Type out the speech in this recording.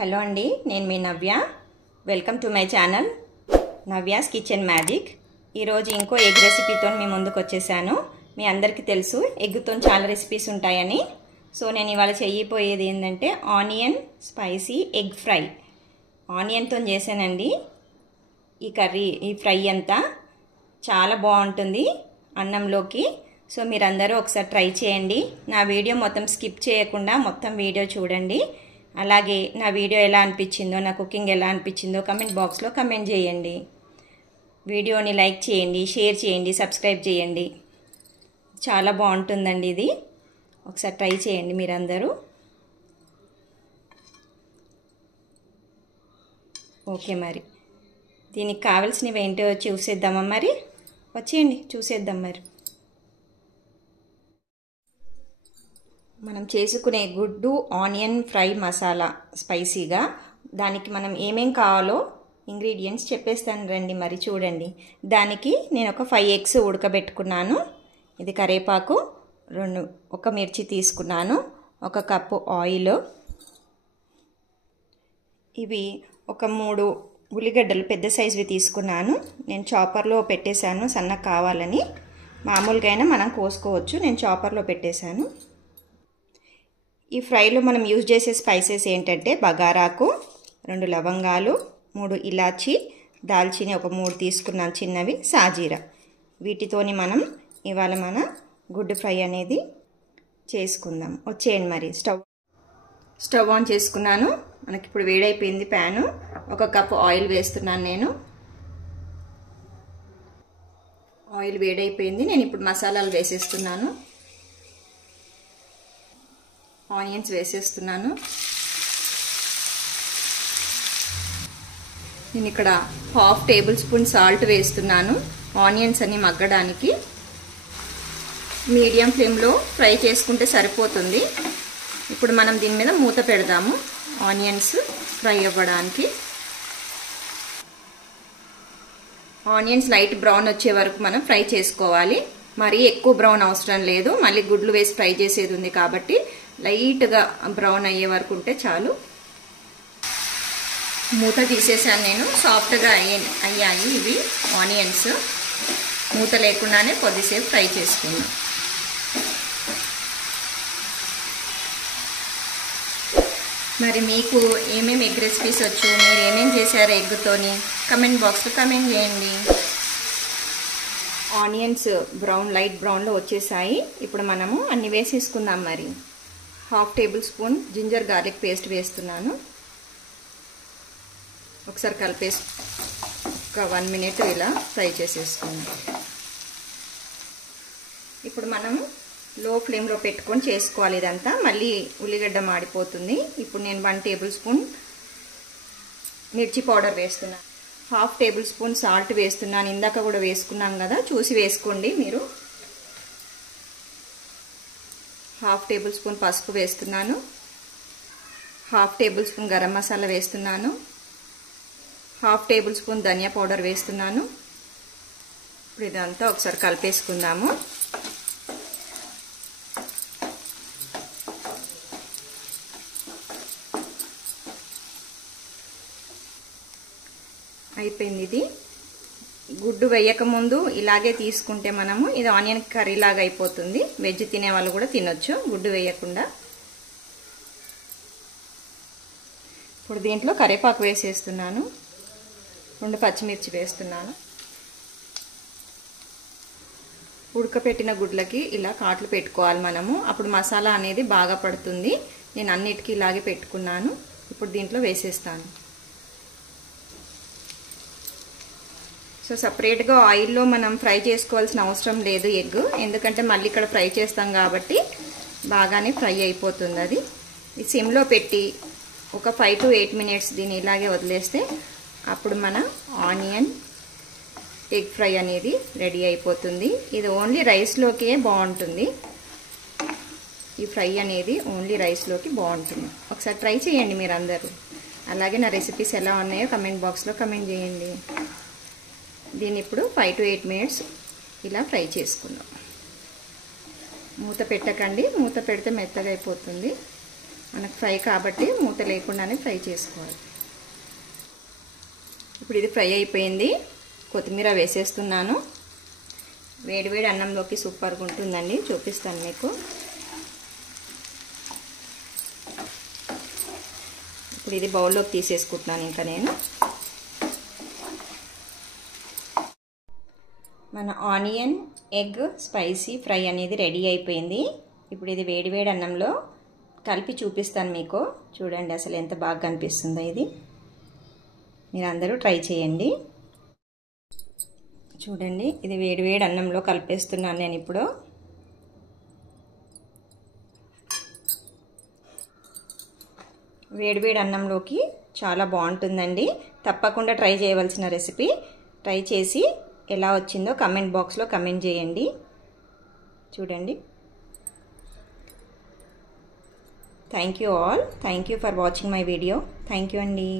Hello అండి, నేను మీ Navya. Welcome to my channel Navya's kitchen magic. ఈరోజు ఇంకో ఎగ్ రెసిపీతో మీ ముందుకు వచ్చేసాను. మీ అందరికీ తెలుసు ఎగ్తో చాలా రెసిపీస్ ఉంటాయని. సో నేను ఇవాళ చేయబోయేది ఏంటంటే ఆనియన్ స్పైసీ ఎగ్ ఫ్రై. ఆనియన్తో చేశానండి ఈ కర్రీ. ఈ ఫ్రై అంతా చాలా బాగుంటుంది అన్నంలోకి. సో మీరందరూ ఒకసారి ట్రై చేయండి. నా వీడియో మొత్తం స్కిప్ చేయకుండా మొత్తం వీడియో చూడండి. అలాగే నా వీడియో ఎలా అనిపించిందో, నా కుకింగ్ ఎలా అనిపించిందో కమెంట్ బాక్స్లో కమెంట్ చేయండి. వీడియోని లైక్ చేయండి, షేర్ చేయండి, సబ్స్క్రైబ్ చేయండి. చాలా బాగుంటుందండి ఇది. ఒకసారి ట్రై చేయండి మీరందరూ. ఓకే, మరి దీనికి కావాల్సినవి ఏంటో చూసేద్దామా? మరి వచ్చేయండి చూసేద్దాం. మరి మనం చేసుకునే గుడ్డు ఆనియన్ ఫ్రై మసాలా స్పైసీగా, దానికి మనం ఏమేం కావాలో ఇంగ్రీడియంట్స్ చెప్పేస్తాను రండి. మరి చూడండి. దానికి నేను ఒక 5 ఎగ్స్ ఉడకబెట్టుకున్నాను. ఇది కరివేపాకు, ఒక మిర్చి తీసుకున్నాను, 1 కప్పు ఆయిల్, ఇవి ఒక 3 ఉల్లిగడ్డలు పెద్ద సైజువి తీసుకున్నాను. నేను చాపర్లో పెట్టేశాను సన్నగా కావాలని. మామూలుగా అయినా మనం కోసుకోవచ్చు, నేను చాపర్లో పెట్టేశాను. ఈ ఫ్రైలో మనం యూజ్ చేసే స్పైసెస్ ఏంటంటే బగారాకు, 2 లవంగాలు, 3 ఇలాచి, దాల్చిని ఒక 3 తీసుకున్నాను చిన్నవి, సాజీరా. వీటితోని మనం ఇవాళ మన గుడ్డు ఫ్రై అనేది చేసుకుందాం. వచ్చేయండి. మరి స్టవ్ ఆన్ చేసుకున్నాను. మనకి ఇప్పుడు వేడైపోయింది ప్యాను. 1 కప్పు ఆయిల్ వేస్తున్నాను నేను. ఆయిల్ వేడైపోయింది. నేను ఇప్పుడు మసాలాలు వేసేస్తున్నాను. ఆనియన్స్ వేసేస్తున్నాను. నేను ఇక్కడ 1/2 టేబుల్ స్పూన్ సాల్ట్ వేస్తున్నాను ఆనియన్స్ అన్ని మగ్గడానికి. మీడియం ఫ్లేమ్లో ఫ్రై చేసుకుంటే సరిపోతుంది. ఇప్పుడు మనం దీని మీద మూత పెడదాము ఆనియన్స్ ఫ్రై అవ్వడానికి. ఆనియన్స్ లైట్ బ్రౌన్ వచ్చే వరకు మనం ఫ్రై చేసుకోవాలి. మరీ ఎక్కువ బ్రౌన్ అవసరం లేదు, మళ్ళీ గుడ్లు వేసి ఫ్రై చేసేది ఉంది కాబట్టి లైట్గా బ్రౌన్ అయ్యే వరకు ఉంటే చాలు. మూత తీసేసాను నేను. సాఫ్ట్గా అయ్యాయి ఇవి ఆనియన్స్. మూత లేకుండానే కొద్దిసేపు ఫ్రై చేసుకున్నాం. మరి మీకు ఏమేమి ఎగ్ రెసిపీస్ వచ్చు, మీరు ఏమేమి చేశారు ఎగ్తోని కమెంట్ బాక్స్లో కమెంట్ చేయండి. ఆనియన్స్ లైట్ బ్రౌన్లో వచ్చేసాయి. ఇప్పుడు మనము అన్ని వేసేసుకుందాం. మరి 1/2 tablespoon ginger garlic paste వేస్తున్నాను. ఒకసారి కలిపేసి ఒక 1 మినిట్ ఇలా ఫ్రై చేసేసుకుందాం. ఇప్పుడు మనము లో ఫ్లేమ్లో పెట్టుకొని చేసుకోవాలి ఇదంతా, మళ్ళీ ఉల్లిగడ్డ మాడిపోతుంది. ఇప్పుడు నేను 1 టేబుల్ స్పూన్ మిర్చి పౌడర్ వేస్తున్నాను. 1/2 టేబుల్ స్పూన్ సాల్ట్ వేస్తున్నాను. ఇందాక కూడా వేసుకున్నాం కదా, చూసి వేసుకోండి మీరు. 1/2 టేబుల్ స్పూన్ పసుపు వేస్తున్నాను. 1/2 టేబుల్ స్పూన్ గరం మసాలా వేస్తున్నాను. 1/2 టేబుల్ స్పూన్ ధనియా పౌడర్ వేస్తున్నాను. ఇప్పుడు ఇదంతా ఒకసారి కలిపేసుకుందాము. అయిపోయింది ఇది. గుడ్డు వేయకముందు ఇలాగే తీసుకుంటే మనము ఇది ఆనియన్ కర్రీ లాగా అయిపోతుంది. వెజ్ తినే వాళ్ళు కూడా తినొచ్చు గుడ్డు వేయకుండా. ఇప్పుడు దీంట్లో కరివేపాకు వేసేస్తున్నాను. 2 పచ్చిమిర్చి వేస్తున్నాను. ఉడకపెట్టిన గుడ్లకి ఇలా కాట్లు పెట్టుకోవాలి మనము, అప్పుడు మసాలా అనేది బాగా పడుతుంది. నేను అన్నిటికీ ఇలాగే పెట్టుకున్నాను. ఇప్పుడు దీంట్లో వేసేస్తాను. సో సపరేట్గా ఆయిల్లో మనం ఫ్రై చేసుకోవాల్సిన అవసరం లేదు ఎగ్, ఎందుకంటే మళ్ళీ ఇక్కడ ఫ్రై చేస్తాం కాబట్టి బాగానే ఫ్రై అయిపోతుంది అది. ఈ సిమ్లో పెట్టి ఒక 5 to 8 మినిట్స్ దీన్ని ఇలాగే వదిలేస్తే అప్పుడు మన ఆనియన్ ఎగ్ ఫ్రై అనేది రెడీ అయిపోతుంది. ఇది ఓన్లీ రైస్లోకే బాగుంటుంది. ఈ ఫ్రై అనేది ఓన్లీ రైస్లోకి బాగుంటుంది. ఒకసారి ట్రై చేయండి మీరు అందరూ. అలాగే నా రెసిపీస్ ఎలా ఉన్నాయో కమెంట్ బాక్స్లో కమెంట్ చేయండి. దీన్ని ఇప్పుడు 5 to 8 మినిట్స్ ఇలా ఫ్రై చేసుకుందాం. మూత పెట్టకండి, మూత పెడితే మెత్తగా అయిపోతుంది. మనకు ఫ్రై కాబట్టి మూత లేకుండానే ఫ్రై చేసుకోవాలి. ఇప్పుడు ఇది ఫ్రై అయిపోయింది. కొత్తిమీర వేసేస్తున్నాను. వేడివేడి అన్నంలోకి సూపర్గా ఉంటుందండి. చూపిస్తాను మీకు. ఇప్పుడు ఇది బౌల్లోకి తీసేసుకుంటున్నాను. ఇంకా నేను మన ఆనియన్ ఎగ్ స్పైసీ ఫ్రై అనేది రెడీ అయిపోయింది. ఇప్పుడు ఇది వేడివేడి అన్నంలో కలిపి చూపిస్తాను మీకు. చూడండి అసలు ఎంత బాగా కనిపిస్తుందో. ఇది మీరు అందరూ ట్రై చేయండి. చూడండి ఇది వేడివేడి అన్నంలో కలిపేస్తున్నాను నేను ఇప్పుడు. వేడివేడి అన్నంలోకి చాలా బాగుంటుందండి. తప్పకుండా ట్రై చేయవలసిన రెసిపీ. ట్రై చేసి ఎలా వచ్చిందో కమెంట్ బాక్స్లో కమెంట్ చేయండి. చూడండి. Thank you all. Thank you for watching my video. Thank you అండి.